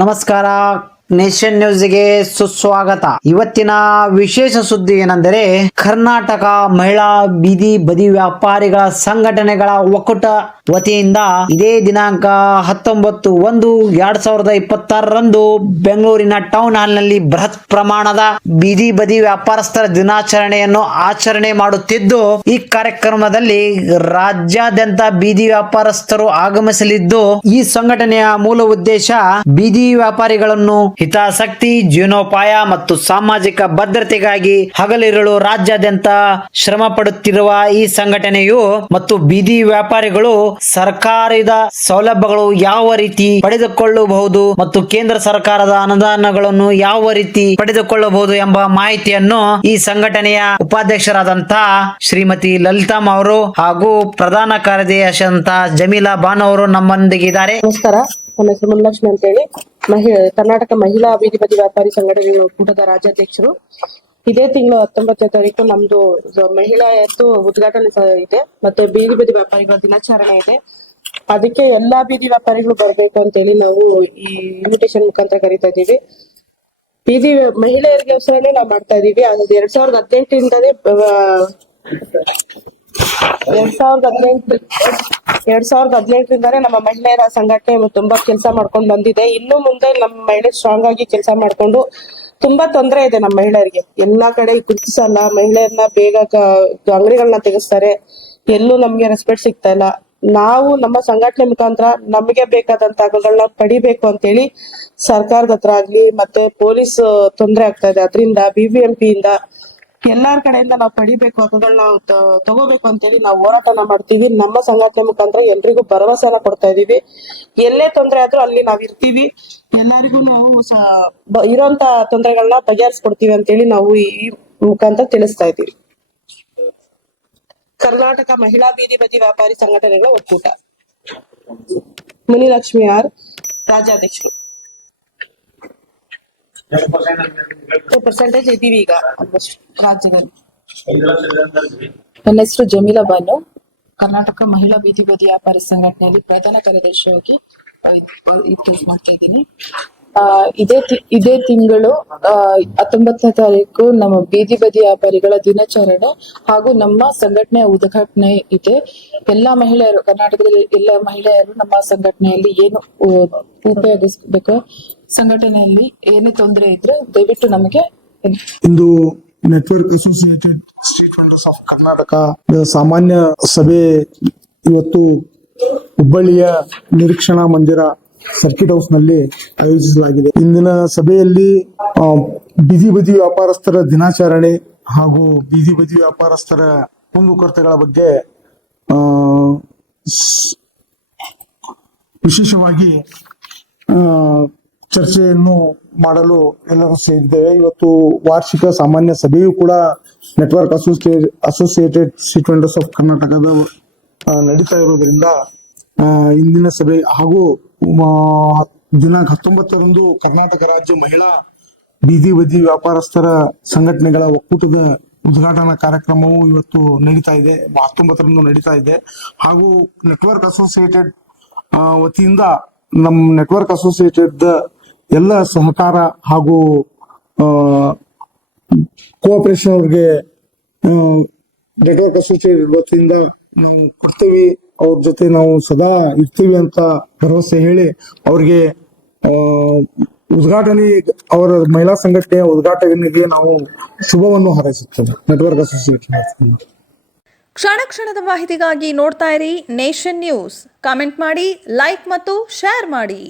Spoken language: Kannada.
ನಮಸ್ಕಾರ. ನೇಷನ್ ನ್ಯೂಸ್ಗೆ ಸುಸ್ವಾಗತ. ಇವತ್ತಿನ ವಿಶೇಷ ಸುದ್ದಿ ಏನೆಂದರೆ ಕರ್ನಾಟಕ ಮಹಿಳಾ ಬೀದಿ ಬದಿ ವ್ಯಾಪಾರಿಗಳ ಸಂಘಟನೆಗಳ ಒಕ್ಕೂಟ ವತಿಯಿಂದ ಇದೇ ದಿನಾಂಕ 19/1/2026 ಬೆಂಗಳೂರಿನ ಟೌನ್ ಹಾಲ್ ನಲ್ಲಿ ಬೃಹತ್ ಪ್ರಮಾಣದ ಬೀದಿ ಬದಿ ವ್ಯಾಪಾರಸ್ಥರ ದಿನಾಚರಣೆಯನ್ನು ಆಚರಣೆ ಮಾಡುತ್ತಿದ್ದು, ಈ ಕಾರ್ಯಕ್ರಮದಲ್ಲಿ ರಾಜ್ಯಾದ್ಯಂತ ಬೀದಿ ವ್ಯಾಪಾರಸ್ಥರು ಆಗಮಿಸಲಿದ್ದು, ಈ ಸಂಘಟನೆಯ ಮೂಲ ಉದ್ದೇಶ ಬೀದಿ ವ್ಯಾಪಾರಿಗಳನ್ನು ಹಿತಾಸಕ್ತಿ, ಜೀವನೋಪಾಯ ಮತ್ತು ಸಾಮಾಜಿಕ ಭದ್ರತೆಗಾಗಿ ಹಗಲಿರುಳು ರಾಜ್ಯಾದ್ಯಂತ ಶ್ರಮ ಪಡುತ್ತಿರುವ ಈ ಸಂಘಟನೆಯು ಮತ್ತು ಬೀದಿ ವ್ಯಾಪಾರಿಗಳು ಸರ್ಕಾರದ ಸೌಲಭ್ಯಗಳು ಯಾವ ರೀತಿ ಪಡೆದುಕೊಳ್ಳಬಹುದು ಮತ್ತು ಕೇಂದ್ರ ಸರ್ಕಾರದ ಅನುದಾನಗಳನ್ನು ಯಾವ ರೀತಿ ಪಡೆದುಕೊಳ್ಳಬಹುದು ಎಂಬ ಮಾಹಿತಿಯನ್ನು ಈ ಸಂಘಟನೆಯ ಉಪಾಧ್ಯಕ್ಷರಾದಂತಹ ಶ್ರೀಮತಿ ಲಲಿತಮ್ಮ ಅವರು ಹಾಗೂ ಪ್ರಧಾನ ಕಾರ್ಯದರ್ಶಿಯಾದಂತಹ ಜಮೀಲಾ ಬಾನು ಅವರು ನಮ್ಮೊಂದಿಗಿದ್ದಾರೆ. ನಮಸ್ಕಾರ, ನನ್ನ ಹೆಸರು ಮುನಿಲಕ್ಷ್ಮಿ ಅಂತ ಹೇಳಿ ಕರ್ನಾಟಕ ಮಹಿಳಾ ಬೀದಿ ಬದಿ ವ್ಯಾಪಾರಿ ಸಂಘಟನೆಗಳ ಒಕ್ಕೂಟದ ರಾಜ್ಯಾಧ್ಯಕ್ಷರು. ಇದೇ ತಿಂಗಳು 19ನೇ ತಾರೀಕು ನಮ್ದು ಮಹಿಳಾ ಉದ್ಘಾಟನೆ ಇದೆ, ಮತ್ತೆ ಬೀದಿ ಬದಿ ವ್ಯಾಪಾರಿಗಳ ದಿನಾಚರಣೆ ಇದೆ. ಅದಕ್ಕೆ ಎಲ್ಲಾ ಬೀದಿ ವ್ಯಾಪಾರಿಗಳು ಬರ್ಬೇಕು ಅಂತ ಹೇಳಿ ನಾವು ಈ ಇನ್ವಿಟೇಷನ್ ಮುಖಾಂತರ ಕರೀತಾ ಇದೀವಿ. ಬೀದಿ ಮಹಿಳೆಯರಿಗೆ ಅವಸರನೇ ನಾವು ಮಾಡ್ತಾ ಇದೀವಿ. ಅದು 2018ರಿಂದಲೇ 2018ರಿಂದಾನೇ ನಮ್ಮ ಮಹಿಳೆಯರ ಸಂಘಟನೆ ತುಂಬಾ ಕೆಲಸ ಮಾಡ್ಕೊಂಡು ಬಂದಿದೆ. ಇನ್ನು ಮುಂದೆ ನಮ್ಮ ಮಹಿಳೆ ಸ್ಟ್ರಾಂಗ್ ಆಗಿ ಕೆಲಸ ಮಾಡ್ಕೊಂಡು, ತುಂಬಾ ತೊಂದರೆ ಇದೆ ನಮ್ಮ ಮಹಿಳೆಯರಿಗೆ. ಎಲ್ಲಾ ಕಡೆ ಗುರುತಿಸಲ್ಲ, ಮಹಿಳೆಯರನ್ನ ಬೇಗ ಅಂಗಡಿಗಳನ್ನ ತೆಗೆಸ್ತಾರೆ, ಎಲ್ಲೂ ನಮ್ಗೆ ರೆಸ್ಪೆಕ್ಟ್ ಸಿಗ್ತಾ ಇಲ್ಲ. ನಾವು ನಮ್ಮ ಸಂಘಟನೆ ಮುಖಾಂತರ ನಮಗೆ ಬೇಕಾದಂತ ಹಕ್ಕುಗಳನ್ನ ಪಡಿಬೇಕು ಅಂತ ಹೇಳಿ ಸರ್ಕಾರದ ಹತ್ರ ಆಗ್ಲಿ, ಮತ್ತೆ ಪೊಲೀಸ್ ತೊಂದರೆ ಆಗ್ತಾ ಇದೆ, ಅದರಿಂದ BBMP ಇಂದ ಎಲ್ಲಾರ ಕಡೆಯಿಂದ ನಾವು ಪಡಿಬೇಕು, ಹಕ್ಕುಗಳನ್ನ ತಗೋಬೇಕು ಅಂತ ಹೇಳಿ ನಾವು ಹೋರಾಟನ ಮಾಡ್ತೀವಿ. ನಮ್ಮ ಸಂಘಟನೆ ಮುಖಾಂತರ ಎಲ್ರಿಗೂ ಭರವಸೆನ ಕೊಡ್ತಾ ಇದೀವಿ. ಎಲ್ಲೇ ತೊಂದರೆ ಆದ್ರೂ ಅಲ್ಲಿ ನಾವ್ ಇರ್ತೀವಿ, ಎಲ್ಲರಿಗೂ ನಾವು ಇರೋಂತ ತೊಂದರೆಗಳನ್ನ ಬಗೆಹರಿಸ್ಕೊಡ್ತೀವಿ ಅಂತ ಹೇಳಿ ನಾವು ಈ ಮುಖಾಂತರ ತಿಳಿಸ್ತಾ ಇದೀವಿ. ಕರ್ನಾಟಕ ಮಹಿಳಾ ಬೀದಿ ಬದಿ ವ್ಯಾಪಾರಿ ಸಂಘಟನೆಗಳ ಒಕ್ಕೂಟ, ಮುನಿಲಕ್ಷ್ಮಿ ಆರ್, ರಾಜ್ಯಾಧ್ಯಕ್ಷರು. ಪರ್ಸೆಂಟೇಜ್ ಇದೀವಿ ಈಗ ಆಲ್ಮೋಸ್ಟ್ ರಾಜ್ಯದಲ್ಲಿ. ನನ್ನ ಹೆಸರು ಜಮೀಲಾ ಬಾನು, ಕರ್ನಾಟಕ ಮಹಿಳಾ ಬೀದಿ ಬದಿ ವ್ಯಾಪಾರಿ ಸಂಘಟನೆಯಲ್ಲಿ ಪ್ರಧಾನ ಕಾರ್ಯದರ್ಶಿಯಾಗಿ ಕೆಲಸ ಮಾಡ್ತಾ ಇದ್ದೀನಿ. ಇದೇ ತಿಂಗಳು 19ನೇ ತಾರೀಕು ನಮ್ಮ ಬೀದಿ ಬದಿ ವ್ಯಾಪಾರಿಗಳ ದಿನಾಚರಣೆ ಹಾಗೂ ನಮ್ಮ ಸಂಘಟನೆಯ ಉದ್ಘಾಟನೆ ಇದೆ. ಎಲ್ಲಾ ಮಹಿಳೆಯರು, ಕರ್ನಾಟಕದಲ್ಲಿ ಎಲ್ಲ ಮಹಿಳೆಯರು ನಮ್ಮ ಸಂಘಟನೆಯಲ್ಲಿ ಏನು ಉಪಯೋಗಿಸಬೇಕು, ಸಂಘಟನೆಯಲ್ಲಿ ಏನೇ ತೊಂದರೆ ಇದ್ರೆ ದಯವಿಟ್ಟು ನಮಗೆ. ಇಂದು network associated street vendors of Karnataka ಸಾಮಾನ್ಯ ಸಭೆ ಇವತ್ತು ಹುಬ್ಬಳ್ಳಿಯ ನಿರೀಕ್ಷಣಾ ಮಂದಿರ ಸರ್ಕಿಟ್ ಹೌಸ್ ನಲ್ಲಿ ಆಯೋಜಿಸಲಾಗಿದೆ. ಇಂದಿನ ಸಭೆಯಲ್ಲಿ ಬೀದಿ ಬದಿ ವ್ಯಾಪಾರಸ್ಥರ ದಿನಾಚರಣೆ ಹಾಗೂ ಬೀದಿ ಬದಿ ವ್ಯಾಪಾರಸ್ಥರ ಕುಂದುಕೊರತೆಗಳ ಬಗ್ಗೆ ವಿಶೇಷವಾಗಿ ಚರ್ಚೆಯನ್ನು ಮಾಡಲು ಎಲ್ಲರೂ ಸೇರಿದ್ದೇವೆ. ಇವತ್ತು ವಾರ್ಷಿಕ ಸಾಮಾನ್ಯ ಸಭೆಯು ಕೂಡ network associated street vendors of ಕರ್ನಾಟಕದ ನಡೀತಾ ಇರೋದ್ರಿಂದ ಇಂದಿನ ಸಭೆ ಹಾಗೂ ದಿನಾಂಕ 19ರಂದು ಕರ್ನಾಟಕ ರಾಜ್ಯ ಮಹಿಳಾ ಬೀದಿ ಬದಿ ವ್ಯಾಪಾರಸ್ಥರ ಸಂಘಟನೆಗಳ ಒಕ್ಕೂಟದ ಉದ್ಘಾಟನಾ ಕಾರ್ಯಕ್ರಮವು ಇವತ್ತು ನಡೀತಾ ಇದೆ, 19ರಂದು ನಡೀತಾ ಇದೆ. ಹಾಗೂ ನೆಟ್ವರ್ಕ್ ಅಸೋಸಿಯೇಟೆಡ್ ವತಿಯಿಂದ ನಮ್ಮ ನೆಟ್ವರ್ಕ್ ಅಸೋಸಿಯೇಟೆಡ್ ಎಲ್ಲ ಸಹಕಾರ ಹಾಗೂ ಕೋಆಪರೇಷನ್ ಅವ್ರಿಗೆ ನೆಟ್ವರ್ಕ್ ಅಸೋಸಿಯೇಟೆಡ್ ವತಿಯಿಂದ ನಾವು ಕೊಡ್ತೀವಿ, ಅವ್ರ ಜೊತೆ ನಾವು ಸದಾ ಇರ್ತೀವಿ ಅಂತ ಭರವಸೆ ಹೇಳಿ ಅವ್ರಿಗೆ ಉದ್ಘಾಟನೆ, ಅವರ ಮಹಿಳಾ ಸಂಘಟನೆಯ ಉದ್ಘಾಟನೆಗೆ ನಾವು ಶುಭವನ್ನು ಹಾರೈಸುತ್ತೇವೆ ನೆಟ್ವರ್ಕ್ ಅಸೋಸಿಯೇಷನ್. ಕ್ಷಣ ಕ್ಷಣದ ಮಾಹಿತಿಗಾಗಿ ನೋಡ್ತಾ ಇರಿ ನೇಷನ್ ನ್ಯೂಸ್. ಕಾಮೆಂಟ್ ಮಾಡಿ, ಲೈಕ್ ಮತ್ತು ಶೇರ್ ಮಾಡಿ.